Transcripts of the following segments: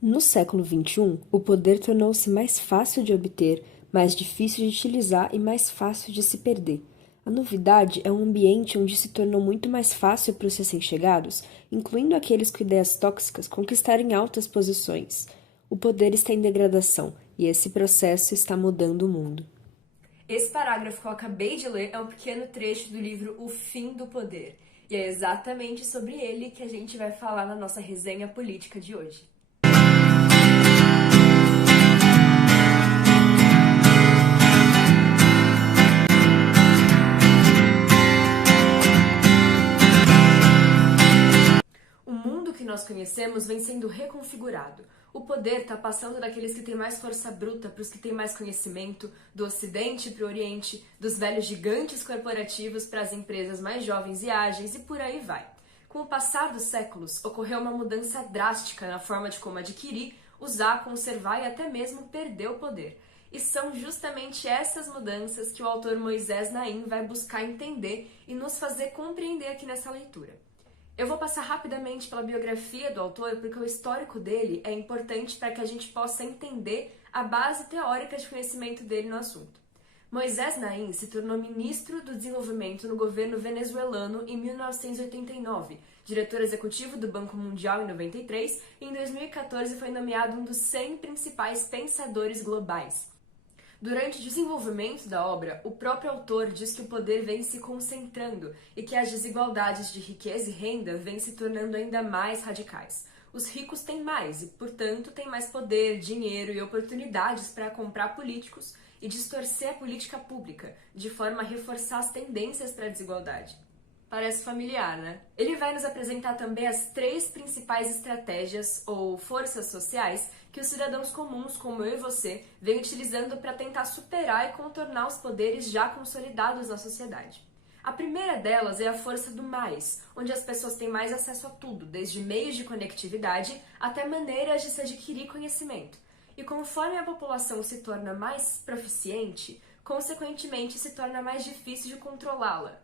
No século XXI, o poder tornou-se mais fácil de obter, mais difícil de utilizar e mais fácil de se perder. A novidade é um ambiente onde se tornou muito mais fácil para os recém-chegados, incluindo aqueles com ideias tóxicas, conquistarem altas posições. O poder está em degradação e esse processo está mudando o mundo. Esse parágrafo que eu acabei de ler é um pequeno trecho do livro O Fim do Poder. E é exatamente sobre ele que a gente vai falar na nossa resenha política de hoje. O mundo que nós conhecemos vem sendo reconfigurado. O poder está passando daqueles que têm mais força bruta para os que têm mais conhecimento, do Ocidente para o Oriente, dos velhos gigantes corporativos para as empresas mais jovens e ágeis e por aí vai. Com o passar dos séculos, ocorreu uma mudança drástica na forma de como adquirir, usar, conservar e até mesmo perder o poder. E são justamente essas mudanças que o autor Moisés Naim vai buscar entender e nos fazer compreender aqui nessa leitura. Eu vou passar rapidamente pela biografia do autor, porque o histórico dele é importante para que a gente possa entender a base teórica de conhecimento dele no assunto. Moisés Naim se tornou ministro do Desenvolvimento no governo venezuelano em 1989, diretor executivo do Banco Mundial em 93 e em 2014 foi nomeado um dos 100 principais pensadores globais. Durante o desenvolvimento da obra, o próprio autor diz que o poder vem se concentrando e que as desigualdades de riqueza e renda vêm se tornando ainda mais radicais. Os ricos têm mais e, portanto, têm mais poder, dinheiro e oportunidades para comprar políticos e distorcer a política pública, de forma a reforçar as tendências para a desigualdade. Parece familiar, né? Ele vai nos apresentar também as 3 principais estratégias ou forças sociais que os cidadãos comuns, como eu e você, vêm utilizando para tentar superar e contornar os poderes já consolidados na sociedade. A primeira delas é a força do mais, onde as pessoas têm mais acesso a tudo, desde meios de conectividade até maneiras de se adquirir conhecimento. E conforme a população se torna mais proficiente, consequentemente se torna mais difícil de controlá-la.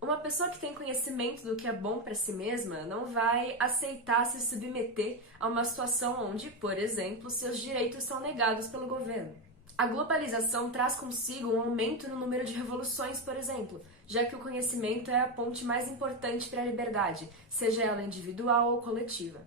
Uma pessoa que tem conhecimento do que é bom para si mesma não vai aceitar se submeter a uma situação onde, por exemplo, seus direitos são negados pelo governo. A globalização traz consigo um aumento no número de revoluções, por exemplo, já que o conhecimento é a ponte mais importante para a liberdade, seja ela individual ou coletiva.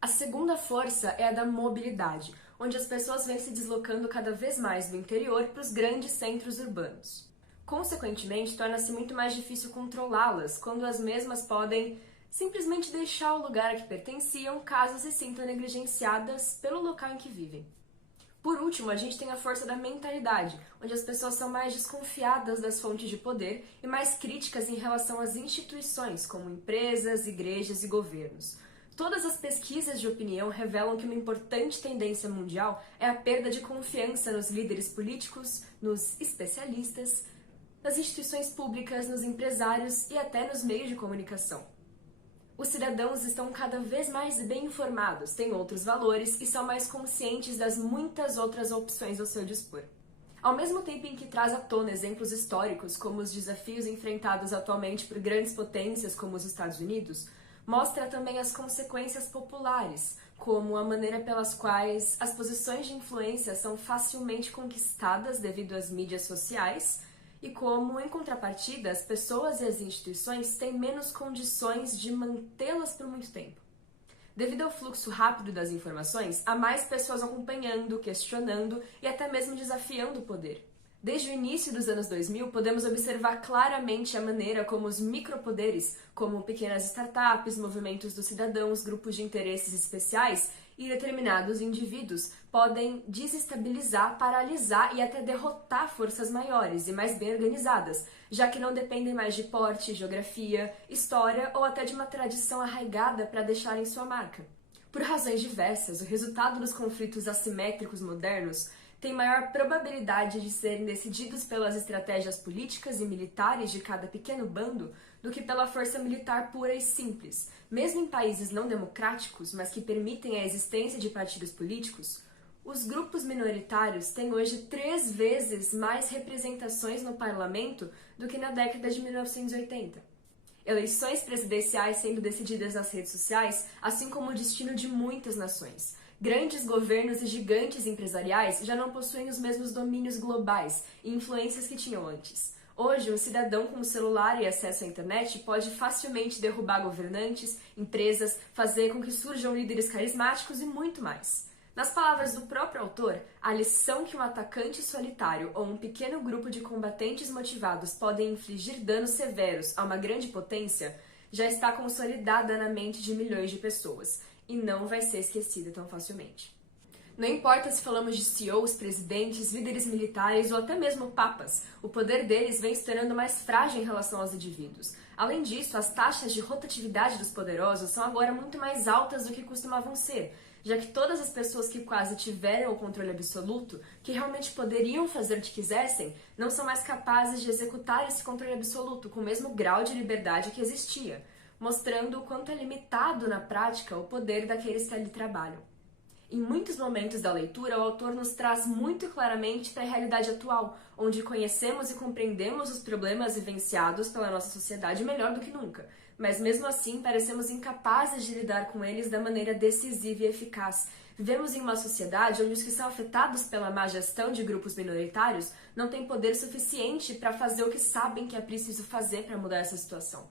A segunda força é a da mobilidade, onde as pessoas vêm se deslocando cada vez mais do interior para os grandes centros urbanos. Consequentemente, torna-se muito mais difícil controlá-las, quando as mesmas podem simplesmente deixar o lugar a que pertenciam caso se sintam negligenciadas pelo local em que vivem. Por último, a gente tem a força da mentalidade, onde as pessoas são mais desconfiadas das fontes de poder e mais críticas em relação às instituições, como empresas, igrejas e governos. Todas as pesquisas de opinião revelam que uma importante tendência mundial é a perda de confiança nos líderes políticos, nos especialistas, nas instituições públicas, nos empresários e até nos meios de comunicação. Os cidadãos estão cada vez mais bem informados, têm outros valores e são mais conscientes das muitas outras opções ao seu dispor. Ao mesmo tempo em que traz à tona exemplos históricos, como os desafios enfrentados atualmente por grandes potências como os Estados Unidos, mostra também as consequências populares, como a maneira pelas quais as posições de influência são facilmente conquistadas devido às mídias sociais, e como, em contrapartida, as pessoas e as instituições têm menos condições de mantê-las por muito tempo. Devido ao fluxo rápido das informações, há mais pessoas acompanhando, questionando e até mesmo desafiando o poder. Desde o início dos anos 2000, podemos observar claramente a maneira como os micropoderes, como pequenas startups, movimentos dos cidadãos, grupos de interesses especiais e determinados indivíduos, podem desestabilizar, paralisar e até derrotar forças maiores e mais bem organizadas, já que não dependem mais de porte, geografia, história ou até de uma tradição arraigada para deixarem sua marca. Por razões diversas, o resultado dos conflitos assimétricos modernos tem maior probabilidade de serem decididos pelas estratégias políticas e militares de cada pequeno bando do que pela força militar pura e simples. Mesmo em países não democráticos, mas que permitem a existência de partidos políticos, os grupos minoritários têm hoje 3 vezes mais representações no parlamento do que na década de 1980. Eleições presidenciais sendo decididas nas redes sociais, assim como o destino de muitas nações. Grandes governos e gigantes empresariais já não possuem os mesmos domínios globais e influências que tinham antes. Hoje, um cidadão com um celular e acesso à internet pode facilmente derrubar governantes, empresas, fazer com que surjam líderes carismáticos e muito mais. Nas palavras do próprio autor, a lição que um atacante solitário ou um pequeno grupo de combatentes motivados podem infligir danos severos a uma grande potência já está consolidada na mente de milhões de pessoas e não vai ser esquecida tão facilmente. Não importa se falamos de CEOs, presidentes, líderes militares ou até mesmo papas, o poder deles vem se tornando mais frágil em relação aos indivíduos. Além disso, as taxas de rotatividade dos poderosos são agora muito mais altas do que costumavam ser, já que todas as pessoas que quase tiveram o controle absoluto, que realmente poderiam fazer o que quisessem, não são mais capazes de executar esse controle absoluto com o mesmo grau de liberdade que existia, mostrando o quanto é limitado na prática o poder daqueles que ali trabalham. Em muitos momentos da leitura, o autor nos traz muito claramente para a realidade atual, onde conhecemos e compreendemos os problemas vivenciados pela nossa sociedade melhor do que nunca, mas mesmo assim parecemos incapazes de lidar com eles da maneira decisiva e eficaz. Vivemos em uma sociedade onde os que são afetados pela má gestão de grupos minoritários não têm poder suficiente para fazer o que sabem que é preciso fazer para mudar essa situação.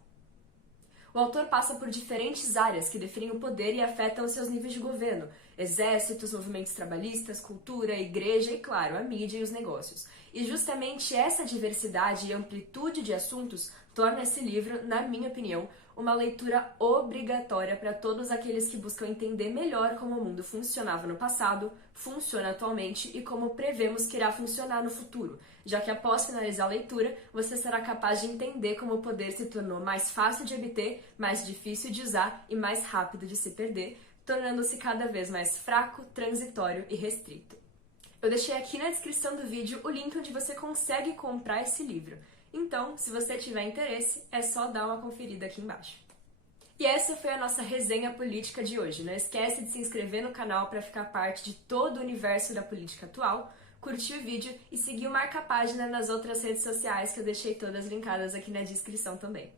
O autor passa por diferentes áreas que definem o poder e afetam os seus níveis de governo: exércitos, movimentos trabalhistas, cultura, igreja e, claro, a mídia e os negócios. E justamente essa diversidade e amplitude de assuntos torna esse livro, na minha opinião, uma leitura obrigatória para todos aqueles que buscam entender melhor como o mundo funcionava no passado, funciona atualmente e como prevemos que irá funcionar no futuro, já que após finalizar a leitura, você será capaz de entender como o poder se tornou mais fácil de obter, mais difícil de usar e mais rápido de se perder, tornando-se cada vez mais fraco, transitório e restrito. Eu deixei aqui na descrição do vídeo o link onde você consegue comprar esse livro. Então, se você tiver interesse, é só dar uma conferida aqui embaixo. E essa foi a nossa resenha política de hoje. Não esquece de se inscrever no canal para ficar parte de todo o universo da política atual, curtir o vídeo e seguir o Marca Página nas outras redes sociais que eu deixei todas linkadas aqui na descrição também.